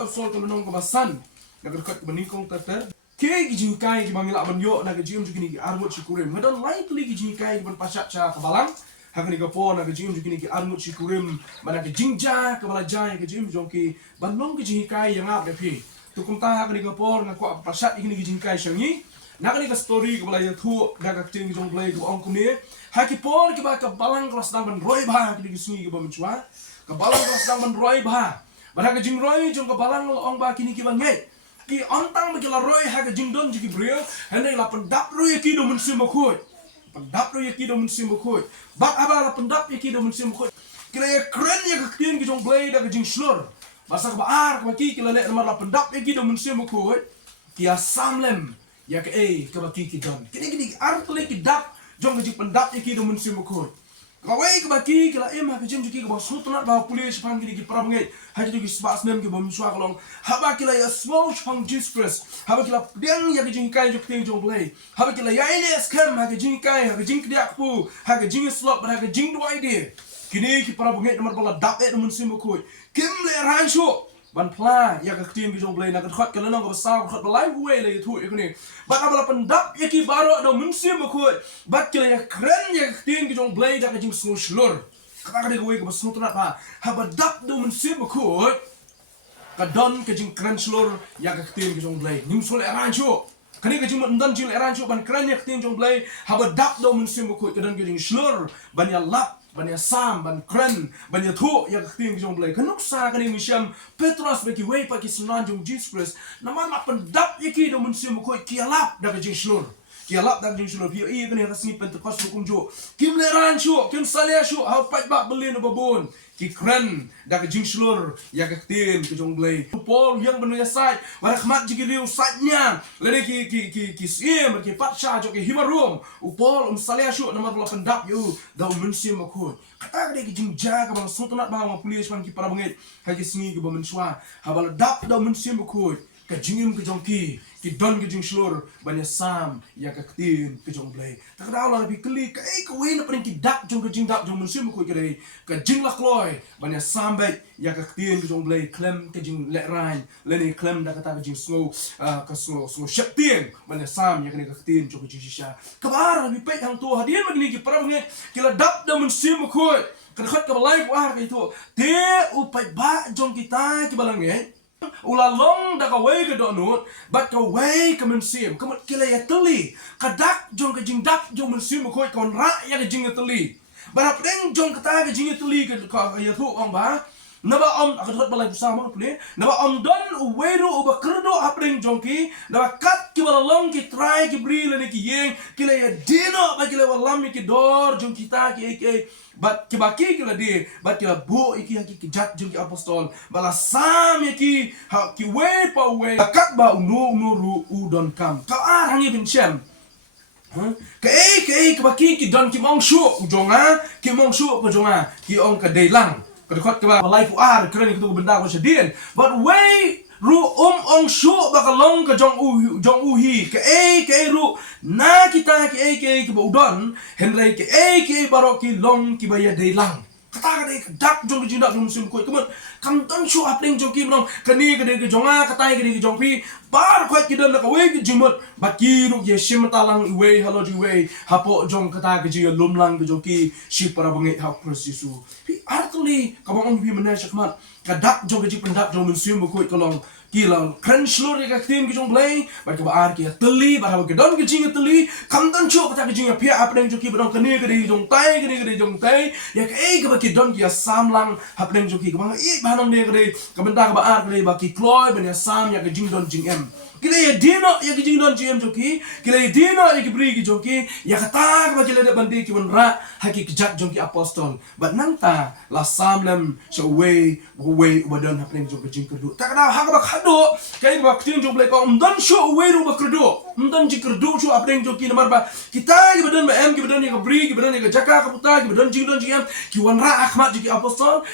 ka sol ka menong ka basan na dekat menikong tater ke gijingkai ki bangila banyo na gijim jukini ki armut chikurim ngadon likely gijingkai ban pasat cha kabalang hakani ka po na gijim jukini ki armut chikurim mana ke jingja kabala jai gijim jongki banong gijingkai yang ap depi tukum ta hakani ka po na ko pasat ikini gijingkai syangi nakani ka story kabala ya thu na ka ting jong play ko ong kumni haki po ki ba ka balang kelas dang ban roi ba ki sungi ki ba menchua ka balang kelas dang ban roi ba bana ka jing roi jong ka balang ong ba kini ki ba ngai ki ontang bagi la roi ha ka jing don jiki brio hande la pendap roi ki do munsim khoi pendap roi ki do munsim khoi bak aba la pendap ki do munsim khoi kira ya kren ya ka tin ki jong blade ka jing slur basa ka baar ka ki la le la pendap ki do munsim khoi ki asamlem ya ka ka ba ki don kini artle ki dap jong ka jing pendap ki do munsim khoi kawai ke baki kila em ha kejem juki ke bos sutnat ba pulis pan gidi ki parab ngai ha juki spas nem ke bom swa kalong haba kila ya small chang dispress haba kila deng ya ke jing kai juk ting jong play haba kila ya ini scam ha ke jing kai ha ke jing kdia pu ha ke jing slot ha ke jing do idea kini ki parab ngai nomor bala dap et mun sim khoi kim le ran shu ban pla ya ka tim ki jong play na ka khot kala nong ka sa khot balai huai le thu ikuni bat abala pendap ya ki baro do mun sim khoi bat kila ya kren ya ka tim ki jong play da ka jing snu shlur ka ka de huai ka snu tna ba ha ba dap do mun sim khoi ka don ka jing kren shlur ya ka tim ki jong play nim sul eran chu kani ka jing dan jing eran chu ban kren ya ka tim jong play ha ba dap do mun sim khoi ka don ka jing shlur ban ya lap ban ya sam ban kren ban ya thu ya ka tim ki jong play kanuk sa kani misiam petros be ki wei pa ki sunan jong jesus nama ma pendap ya ki do mun sim khoi ki lap da ka jing shlur ki lap da jing shlur bi i kani rasmi pentecost hukum jo kim le ran chu kim salia chu ha pat ba belin babon ki kren da ka jing shlur ya ka tim ki jong play pol yang benu ya sai wa khmat ji ki riu saitnya le ki sim ki pat sha jo ki himarum upol salia chu nama la pendap yu da mun sim khoi kata de ki jing ja ka bang sutnat ba ma pulis pan ki para bangai ha ki singi ki ba men swa ha bala dap da mun sim khoi ka jingim ki jong ki don ki jing shlur ban ya sam ya ka tin ki jong play ta ka la bi kli ka ka we na pring ki dak jong ki jing dak jong mun sim khoi ki ka jing la kloi ban ya sam bai ya ka tin ki jong play klem ki jing le rain le ni klem da ka ta ki jing snow ka snow shep tin ban ya sam ya ka tin jong ki jing shisha ka bar bi pe hang to hadien ma ni ki para nge ki la dap da mun sim khoi ka khat ka live war ka itu te u pai ba jong kita ki balang nge ula long da ka wei ka do nut bat ka wei ka men sim ka mat kila ya teli ka dak jong ka jing dak jong men sim khoi kon ra ya ka jing teli barap deng jong ka ta ka jing teli ka ya thu ong ba naba om ka thot balai sama pule naba om don wei ru ba krdo apring jong ki naba kat ki bala long ki try ki bril ni ki yeng kila ya dino ba kila walam ki dor jong kita ki bat ki baki kila di bat kila bo iki ki jat jong ki apostol bala sam ki ha ki we pa we kat ba unu ru u don kam ka arang ibn chem ka baki ki don ki mong shu jonga ki mong shu pa jonga ki ong ka deilang ka khot ka ba lai pu ar kren ki tu benda ko sedien but we ru ong shu ba ka long ka jong u hi ka ru na kita ki ba udon henry ki baro ki long ki ba ya deilang kata ka dak jong ji dak jong sim koi kamat kam tan shu apling jong ki bang kani ka de jonga kata ki de jong pi bar khoi ki don ka we ki jimot ba ki ru ye shim talang we halo ji we hapo jong kata ka ji lum lang ki jong ki shi para bangai ha presisu pi artli ka bang pi mana shakmat ka dak jong ki pendak jong sim koi kolong kila kren slur ka tim ki jong play ba ka ar ki teli ba ha ka don ki jing teli kam tan chu ka jing pia apeng jong ki bang kani ka de jong tai ya ka ba ki don ki sam lang hapeng jong ki bang i ba nang de ka de ka benda ka ba ar ka de ba ki kloy ben ya sam ya ka jing don jing em kila ya dino ya ki jing don jing em jong ki kila ya dino ya ki bri ki jong ki ya ka ta ba kila de bandi ki ban ra ha ki jat jong ki apostol ba nang ta la sam lem so we ba don hapeng jong ki jing kerdu ta ka ha ka ba do kay ba tin jong play ko don show we ru ba kerdo don ji kerdo show apeng jong ki namar ba kita ki ba don ba em ki ba don ya ka bri ki ba don ya ka jaka ka puta ki ba don jing don jing em ki wan ra akhmat ji ki apostol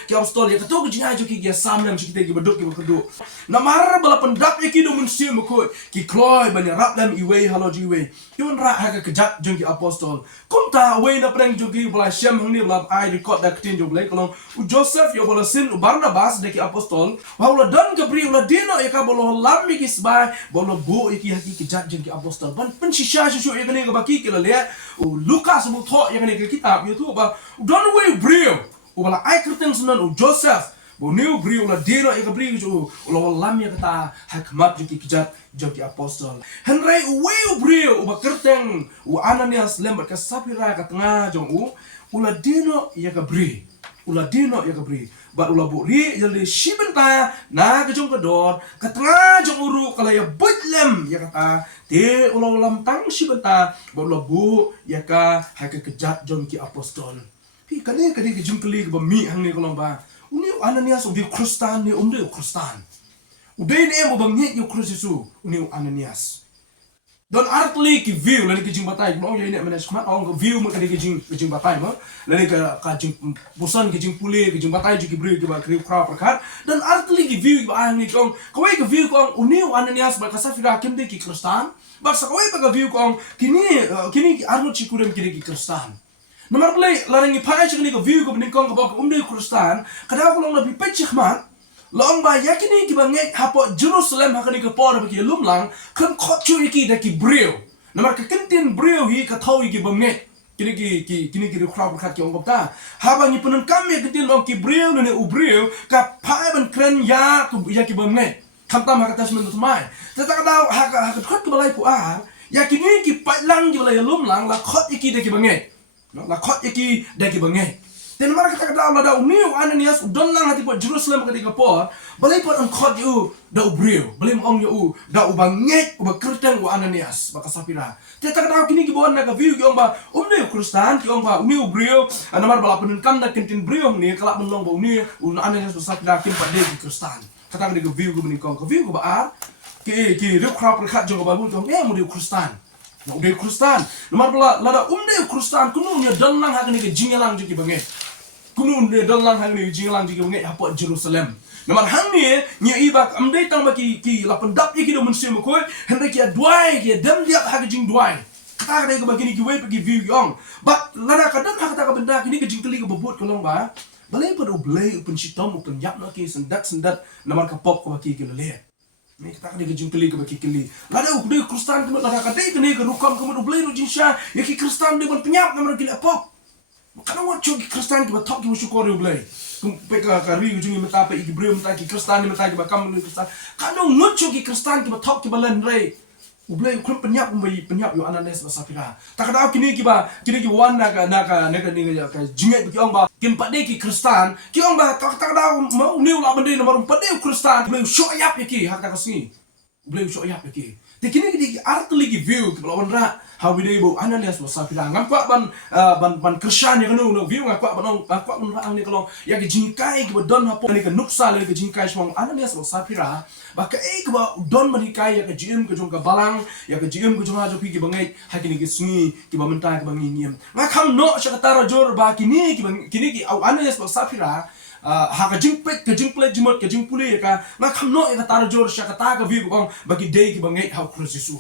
ya ka to ki jing ha jong ki ya sam lem ji ki ba do ki ba kerdo namar bala pendap ki do mun mensia mukut ki kloy banyak rap lam iwe halo jiwe yun ra ha kejat jong ki apostol kum ta we na preng jong ki bla syam hang ni bla I record da tin jong blai kolong u Joseph yo bala sin u Barnabas de ki apostol wa ula dan Gabriel la dino ya ka bolo lam mi ki sbai bolo bo ki haki kejat jong ki apostol ban pen shisha shishu ya kane ka baki ki la le u Lukas mu tho ya kane ka kitab yo tu ba don we brio u bala ai kristen sunan u Joseph bo new brio la dino ya ka brio jo ula lam ya kata hakmat jong ki kejat jong ki apostol henry we brio u ba kristen u Ananias lembat ka sapira ka tengah jong u ula dino ya ka brio ula dino ya ka brio ba ula buri jadi shibenta na ka jong ka dor ka tengah jong uru kala ya butlem ya kata te ula lam tang shibenta ba ula bu ya ka haka kejat jong ki apostol pi kane kane ki jong kali ba mi hang ni kolong ba uni Ananias ubi Kristen ni umde Kristen udai ni mo bang yo Kristu uni Ananias don artli ki view lani ki jing batai mo yo ni manas khmat ong view mo kadi ki jing batai mo lani ka jing pusan ki jing pule ki jing batai ki bri ki ba kri kra prakhat dan artli ki view ba ang ni kong kawai ki view kong uni Ananias ba kasafira kimde ki Kristen ba sa kawai pa ka view kong kini arno chikurem ki Kristen nomor play larangi pai chikni ko view ko bin kong ko umde Kristen kada ko long labi pe chikhmat long ba yakini ki bangai hapo Jerusalem hakani ko por ba ki lumlang kan khochu iki da ki brio nomor ka kentin brio hi ka thau ki bangai kini ki khra khat ki ong ta haba ni punun kam me kentin long ki brio ne u brio ka pai ban kren ya ki bangai khamtam ha ka tasmen tu mai ta da ha ka khot ki balai pu a yakini ki pai lang ki balai lumlang la khot iki da ki bangai la khot iki da ki bangai dan mara kata kata da uniu Ananias don lang hati buat Jerusalem ketika por balai pot on khot yu da brio balai ong yu da banget ba Kristen wa Ananias ba kasapira te ta kata kini ki bon na ka view ki ong ba umne Kristen ki ong ba uniu brio anamar bala penun kam da kentin brio ni kala menlong ba uniu Ananias ba sapira kim pa de ki Kristen kata ka view ko ni kong ka view ko ba ar ki ru khra prakhat jo ba bu to mo de Kristen udah Kristen, nomor bela lada Kristen kuno nya dalang hak ni ke jingalang jiki banget, kuno nya dalang hak ni jingalang jiki banget hapot Jerusalem. Nomor hang ni nya ibak amdai tang baki ki lapendap iki do musim ko hendak ki adwai ki dem liap hak jing dwai. Kata ka bagi ni ki wei pergi view yong, but lada kadang hak kata ka benda kini ke jing keli ke bobot kolong ba. Balai pada belai open sitom open yap nak ki sendat nomor ka pop ko baki ki lele. Ni kita kena jing keli ke baki keli. Lada udah Kristen kemat lada kata kena ke rukam kemat ublay no jinsha. Ya ki Kristen dia pun penyap nama keli apa? Kana wat chogi Kristen ke batok ki musyukor ublay. Peka kari ujungi mata pa igibreu mata ki Kristen ni mata ki bakam ni Kristen. Kana ngot chogi Kristen ke batok ki balan rei. Ublay kun penyap penyap yo Ananias ba sapira. Tak ada kini ki wan na ka jinget ki ong ba kim pade ki Kristen ki ong ba tak ada mau niu la bende nomor pade Kristen ublay shoyap ki hak tak sini. Ublay shoyap ki. Di kini ki artli ki view ki lawan ra how we do Ananias ba sapira ngam kwa ban Kristen ya kanu view ngam kwa ban ra ang ni kalong ya ki jingkai ki don hapo ni ka nuksa le ki jingkai smong Ananias ba sapira baka ke ba don manikai ya ka jim ke jong ka balang ya ka jim ke jong ha jo ki bangai hakini ki sungi ki ba mentai ka bangi niem ngakam no syakatara jor ba kini ki au Ananias ba sapira haka jingpet ke jingplet jimot ke jingpuli ka ngakam no ya ka tara jor syakata ka view kong bagi day ki bangai how Kristu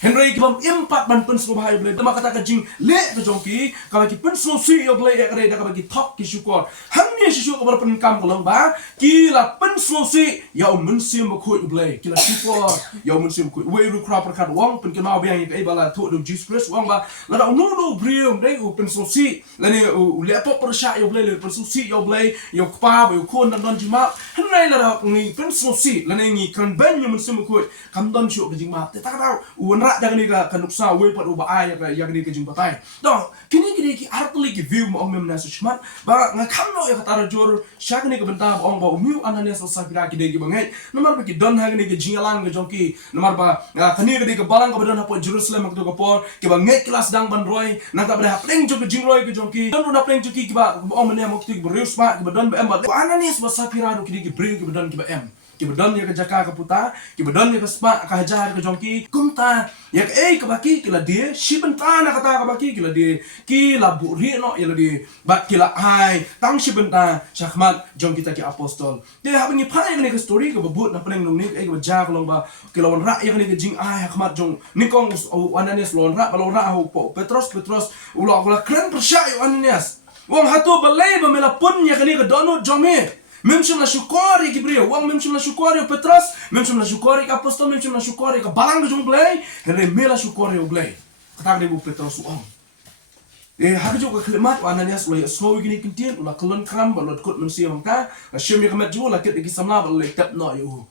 Henry ki bam impat ban penslo bahaya blay dama kata ka jing le ka jongki ka bagi penslo si yo blay ka da ka bagi thok ki syukur hamni syukur ka pen kam kolong ba ki la penslo si ya mensim ba khoi blay ki la syukur ya mensim khoi we ru kra prakhat wong pen ke mau biang ka bala tho do Jesus Christ wong ba la da no brium dai u penslo si la ni u le pop persha yo blay le penslo si yo blay yo kpa yo kon dan jima Henry la da ni penslo si la ni kan ben yo mensim khoi kam don chu ka jing ma ta ka u dak ni ka kanuksa we pat uba ay ka yak ni ka jing batay do kini ki artli ki view mo ong mem na sushmat ba nga kamno ya katara jor shak ni ka benta ong ba umiu Ananias sa pira ki de ki bangai namar ba ki don ha ni ka jingalang ka jongki namar ba kani ka de ka balang ka badan hapo Jerusalem ka to ka por ki ba ngai kelas dang ban roy na ta ba pleng jong jing roy ka jongki don na pleng ki ba ong mena mo ki ba reus ba ki ba don ba em ba Ananias sa pira do ki ki bring ki ba don ki ba em ki bedon ya ke jaka ke puta ki bedon ya ke spa ka hajar ke jongki kumta ya ke baki kila dia si benta na kata ke baki kila dia kila buri no ya dia bat kila hai tang si benta syahmat jong kita ki apostol dia ha bengi pai ke story ke bebut na peneng nong ni ke ja ke long ba kila wan ra ya ke jing ai hakmat jong ni kong Ananias lon ra balon ra ho Petrus ulo agula kren persya Ananias wong hatu balai ba mela pun ya ke donut jome memang syukuri Gabriel, wang memang syukuri Petrus, memang syukuri apostol, memang syukuri ke balang ke jumblay, henry mela syukuri oblay. Kata dia Petrus uang. Hari juga kelimat Ananias ulai slow gini kintian, ulah kelon kram, balot kot manusia mangka, asyam yang kemat juga lakit lagi samla balai tap no yo.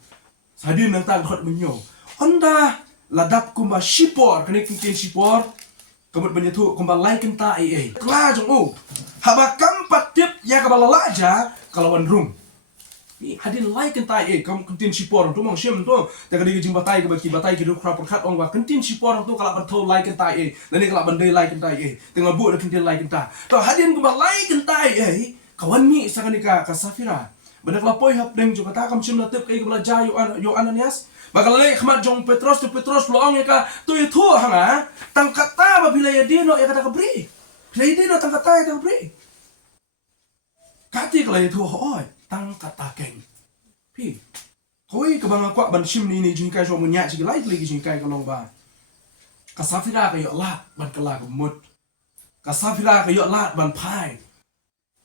Sadim nang tak kot menyo. Onda ladap kumba shipor, kene kintian shipor. Kemudian banyak kumba lai kenta Kela jong haba kampat tip ya kabala laja kalawan rum. Ni hadin lai kenta kamu kentin sipor tu mang syem tu. Teka di jing batai ke batai ke rukra perkat ong wa kentin sipor tu kalau bertau lai kenta Lani kalau bandai lai kenta tengah bu kentin lai kenta. Tu hadin kumba lai kenta kawan mi sakanika ka Safira. Benak lapoi hap deng jo kata kam syem latip ke kabala jayo Ananias. Bakal lek khmat jong Petrus loong ya ka tu itu hanga tang kata babila ya dino ya kata kabri. Bila ya dino tang kata ya kabri. Kati kalau itu hoi tang kata keng. Pi. Hoi kabang aku ban sim ni jingkai so munya sigi lait lagi jingkai kalong ba. Kasafira kayo lat ban kala mut. Kasafira kayo lat ban pai.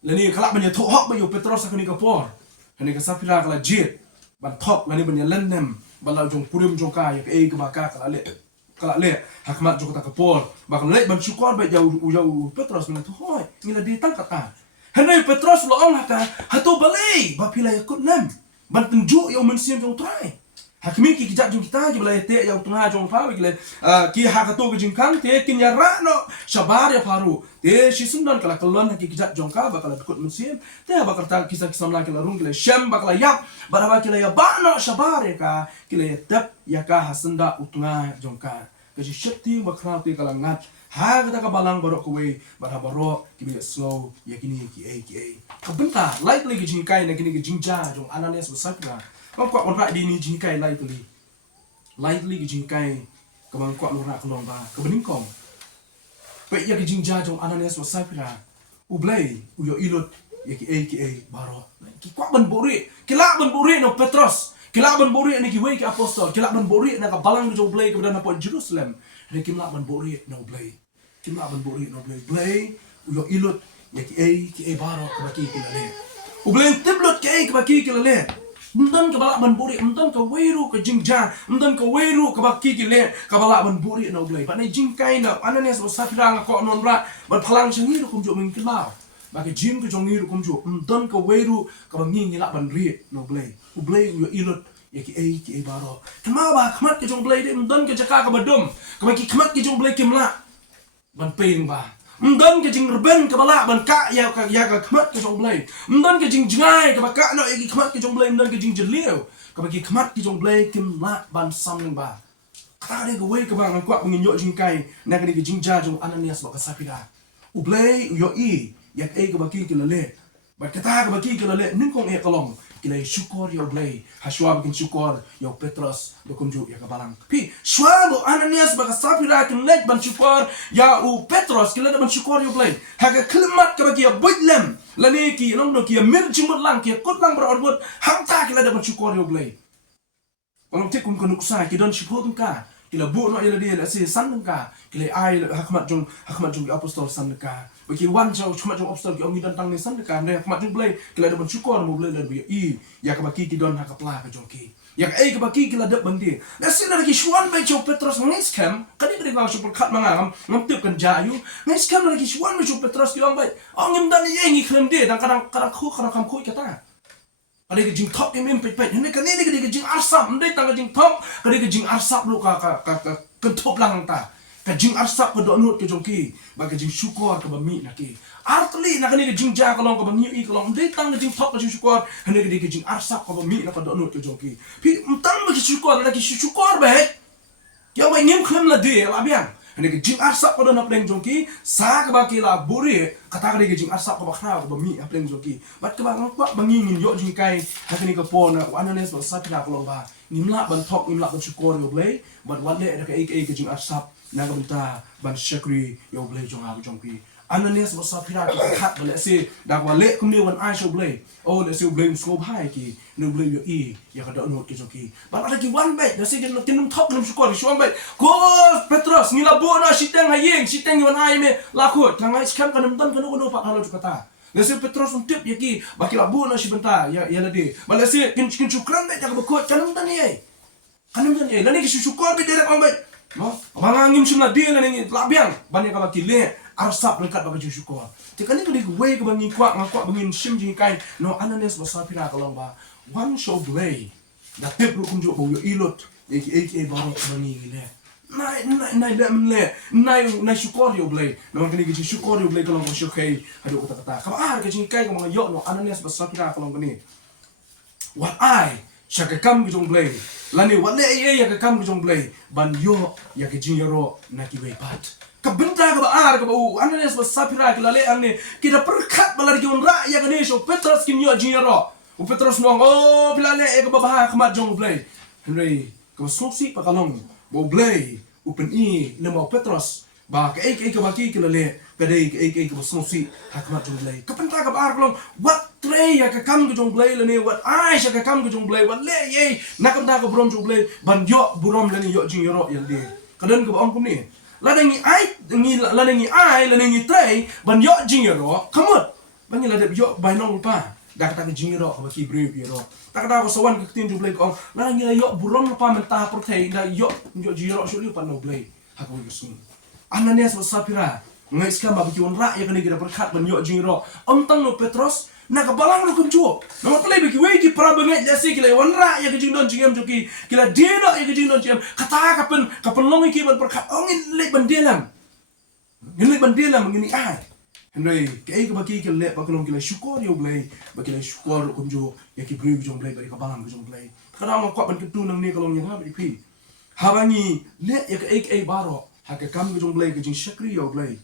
Lani kalak ban ya thu hok ba yo Petrus akani kapor. Hani kasafira kala jit ban thok lani ban ya lenem. Balau jong purim jong kaya ke ke baka kala le hakmat jong kata kapol bakal le ban syukur ba jauh Petrus nang tu hoi ngila di tang kata henai Petrus lo ong haka hatu balai ba pila yakut nam ban tunjuk yo mensim jong trai hakmi ki kijak jong kita ki balai te yo tengah jong pa ki le ki hakatu ke jingkang te kin ya ra no sabar ya paru te si sundan kala kelon ki kijak jong ka bakal kut mensim te bakal ta kisah la kala rung ki le syam bakal yak baraba ki le ya ba no sabar ya ka ki le tap ya ka hasenda utunga jong ka kasi syekti bakal te kala ngat ha kata ka balang barok kowe baraba barok ki bi slow ya kini ki kabenta like lagi jingkai na kini jingja jong Ananias besakra kau kuat orang di ni jingkai lightly jingkai kemang kuat orang kelong ba kebeningkong pe ya ke jingja jong Ananias wasapira ublay uyo ilot ya ki baro ki kuat ban bori kila ban bori no Petrus kila ban bori ni ki we ki apostol kila ban bori na ka balang jong blay ke na po Jerusalem ni kimla ban bori no blay kimla ban bori no blay uyo ilot ya ki baro ka baki kilale ublay tiblot ki baki kilale Mdan ka balak ban buri, mdan ka weiru ka jingja, mdan ka weiru ka baki kile, ka balak ban buri na ublay. Panay jingkai na, Ananias o Safira nga ko anon ra, ban palang siyang hiru kumjo mingkin lao. Bagi jing ka jong hiru kumjo, mdan ka weiru ka banging ngilak ban ri na ublay. Ublay uyo ilot, ya ki baro. Kama ba, kamat ka jong blay di, mdan ka jaka ka badum, ka bagi kamat ka jong blay kimla. Ban paying ba. Mdan ke jing reben ke balak ban ka ya ka khmat ke jong blay mdan ke jing jingai ke baka no igi khmat ke jong blay mdan ke jing jelio ke bagi khmat ke jong blay kim la ban samling ba kata de ke we ke bang kwa ngin yo jing kai na ke jing ja jong Ananias ba ka Safira u blay yo ya ke bagi ke lele ba kata ke bagi ke lele ning kong kalong kilay syukur yo blay haswa bikin syukur yo Petrus do kumju ya kabalang pi swabo Ananias ba ka Safira kin lek ban syukur ya u Petrus kilay ban syukur yo blay haga klimat ka bagi ya budlem lani ki long do ki mir jimut lang ki kot lang berorbut hamta kilay ban syukur yo blay Kalau tik kum kanuk sa ki don syukur tum ka kila bu no ila dia si san ka kila ai hakmat jong apostol san ka bagi wan jauh cuma jong apostol ki ongi dan tang ni san ka ne hakmat jong blay kila da ban syukur mo blay lebih ya ka baki ki don hakapla ka jong ki ya ka baki kila dap bandi na sila lagi shuan bai jong Petrus ngis kam kani kali ngau syukur kat mangam ngam tip kan jayu ngis kam lagi shuan bai jong Petrus ki ong bai ongim dan ye ngi klem de dan kadang kam khu kata ada ke jing top yang mempet ini kan ini ke jing arsap ndai tang jing top ke jing arsap lu ka top lang ta ka jing arsap ke donut ke jongki bagi jing syukur ke bami naki artli nak ni ke jing ja kalong ke bami i kalong ndai tang jing top ke jing syukur ini ke jing arsap ke bami nak donut ke jongki pi entang bagi syukur lagi syukur baik ya wa ngem klem la de la biang Hanya ke jing arsap pada nak pleng jongki, sa ke baki la buri, kata ke jing arsap ke bakna ke bami pleng jongki. Bat ke bang kuat bangin yo jing kai, hakani ke pon wananes ba sapira ko ba. Nimla ban tok nimla ban syukur yo blay, bat wale ada ke ke jing arsap naga benta ban syakri yo blay jong aku jongki. Ananias ba sapira ke khat ba lesi dak wale kumni wan ai sho blay. Oh lesi blay sko bhai ki, no blay yo ya kada no ke jongki. Bat ada ki wan bet, lesi kinum tok nim syukur di syuam bet. Ko Petros ngila bona siteng hayeng siteng wan ai me lakut tangai skam kanam tan kanu pak halo kata. Lesi Petros untip yaki bakila bona si benta ya lade. Ba lesi kin syukran bet jak bakut kanam tan ye. Kanam tan ye lani ki syukur bet derek am bet. No, mangangim simla dia lani labiang banyak ka bakile arsap lengkat bagi syukur. Tikani ko di way ke bangi kwak ngakwa bangin sim jing kai no Ananias ba sapira kalong ba. One show blay. Da tip lu kunjuk bo yo ilot yaki barok bangi gile. Nai syukur yo blay. No kini ki syukur yo blay kalong ko syukai adu kata-kata. Ka ke jing kai ko mga yo no Ananias ba sapira kalong bani. What I syaka kam ki jong blay. Lani wale ya ka kam ki jong blay. Ban yo ya ke jing yoro na ki way pat. Kabenta ka ba ka ba Ananias ba sapira ki lale ang ni kita perkat balar ki unra ya ka so Petros kin yo jing yoro. O Petros nong pilale ka ba baha ka ma jong blay. Henry ka sosi pa kalong bo blay upen na mo Petros ba ka ka baki ki lale ka dei ka sosi hakmat jong blay. Kabenta ka ba kalong what tray ya ka kam ki jong blay lani what ai sya ka kam ki jong blay what le ye nakam ka brom jong blay ban yo burom lani yo jing yoro yan de. Kadan ka ba ang ni ladangi ai ladangi tray ban yo jing yoro kamut bangi ladep yo bainong pa dak ta jing yoro ka ki breu yoro tak da ko sawan ka tin jublay ko ladangi yo burom pa mentah protei da yo jing yoro shuli pa no blay hako yusun Ananias ba sapira ngai ska ba ki onra ya kani kita perkat ban yo jing yoro ontang no Petros nakabalang no kunjo no play biki we ki para banget lesi kila onra ya ki jing don jingam joki kila dino ya ki jing don jingam kata kapen longi ki ban perkat ongin le ban delam ngin le ban delam ngini ai Henry ke baki ki le ba kolong kila syukur yo blay ba kila syukur kunjo ya ki bri jong blay ba ka balang jong blay kada mo kwat ban ketu nang ni kolong yang ha bi habangi le ya ke baro ha ka kam jong blay ki jing syakri yo blay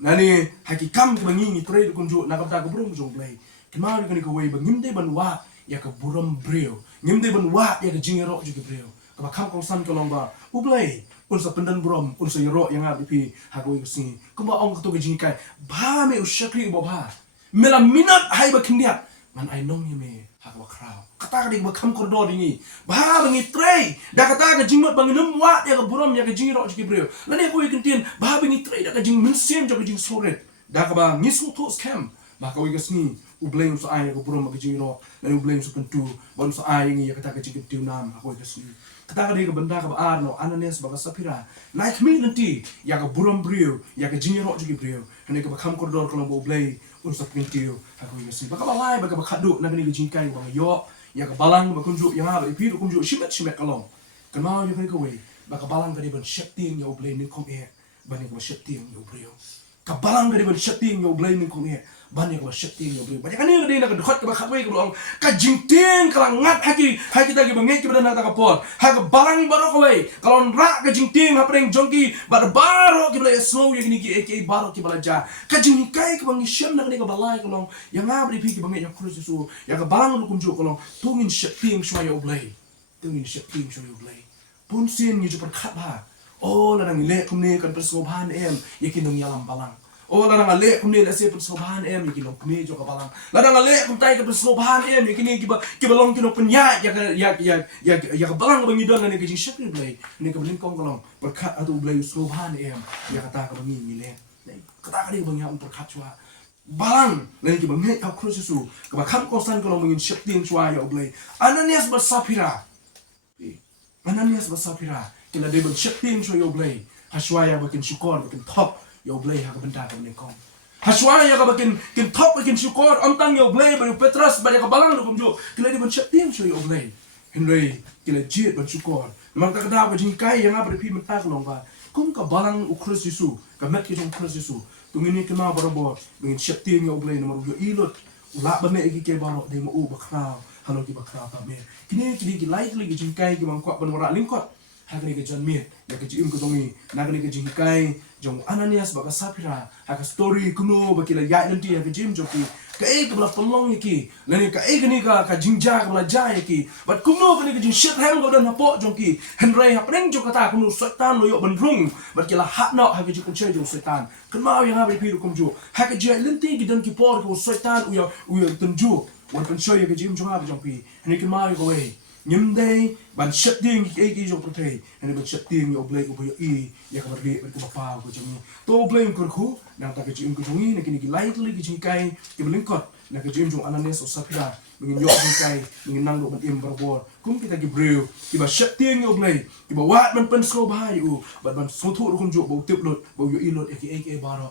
nani haki kam ki bangi ni trade kunjo na ka brum jong blay kemari kani ka way ba ngimde ban wa ya ka buram breo ngimde ban wa ya ka jingero juga breo ka ba kam kong san ka long ba ublay unsa pendan brom unsa yero yang abi pi ha ko yusi ka ba ong to ka jingkai ba me usyakri bo ba mela minat hai ba kindia man ai nong yeme ha ka krao kata ka di ba kam kordo dingi ba bangi tray da kata ka jingmot bangi num wa ya ka buram ya ka jingero juga breo lani ko ikintin ba bangi tray da ka jing minsim jo ka jing soret da ka ba ngisu to scam maka wigas ni ublay so ay ko buram ka jingero lani ublay so pentu bon so ay ngi ya kata ka jing tiu nam ako wigas ni kata ka di ka benda ka ba no Ananias ba sapira like me nanti ya ka buram breo ya ka jingero juga breo hani ka ba kam koridor ko bo ublay unsa pentiu ako wigas ni baka ba lai baka ba khadu na ni ka jingkai ba yo ya ka balang ba kunju ya ba ipi kunju shimet kalong kan mau ya ka we baka balang ka di ban shakti ya ublay ni kong e bani ka shakti ya breo ka balang ka di ban shakti ya ublay ni kong e banyak lah shakti yo bro banyak kan ni nak dekat ke bakatway ke long ka jingting kalangat haki kita gi bangai ki badan ta kapor ha ka balang baro ko we kalon ra ka jingting ha preng jongki baro ki bala snow ye ni ki baro ki balaja ka jingkai ke bangi shem nak ni ka balai ke long yang ngabri pi ki bangai ya kurus su ya ka balang lu kunju ko long tungin shakti yang shwa yo blay tungin shakti yang shwa yo blay pun sin ni ju perkat ba oh la nang le kumne kan persobahan ye ki nong yalam balang oh larang ale kumne la se persobahan yaki long kume jo ka balang larang ale kum tai ka persobahan yaki ni ki balong ki no penya ya ka balang bangi don ni ki jing shakri blay ni ka blin kong kolong perkat atu blay persobahan ya kata ka bangi mile kata ka ni bangi am perkat chwa balang ni ki bangi ka cross su ka ba kam kosan kolong bangi shakti chwa ya blay Ananias ba sapira kila de ban shakti chwa ya blay haswa ya bakin syukur bakin top yo blay ha ka benta ka ni kong haswa ya ka bakin kin top bakin syukur ontang yo blay ba Petros ba ka balang do kumjo kila di ban shakti so yo blay Henry kila jit ban syukur mang ka da ba jing kai yang apa pi menta long ba kum ka balang ukros Yesu ka met ki jong ukros Yesu tungini ke ma barabo bingin shakti yo blay nomor yo ilot ula ba me ki ke baro de mo ba kra halo ki ba kra pa me kini ki like lagi jing kai ki mang kwat ban wara lingkot hakani ke jan miet ya ke jim ko dongi nagani ke jingkai jong Ananias baka Sapira haka story kuno bakila ya nanti ya ke jim joki ka ke bala tolong yaki lani ka gani ka jingja ka bala ja yaki bat kuno kani ke jing shit ham go dan hapo jongki henry hapring jo kata kuno setan lo yo benrung bat kila hakna haka jing kunche jong setan kan mau yang habe piru kumju haka je lenti gidan ki por ko setan uya tunju wan pensyo ya ke jim jong habe jongpi hani ke mau go we nhâm đây bạn sét tiếng cái trong cơ thể anh bạn sét tiếng nhiều play của bây giờ ya kamar dia berkebapa của chúng to play của khu đang tak kecil của chúng ini kini lightly cái chính cái belingkot nak kecil trong Ananias Sapira mengin yok kai mengin nang do ban berbor kum kita gibril kiba sét tiếng nhiều play kiba wat man pen slow bahai u ban so thu không jo bau tip lot bau yo ilot aka baro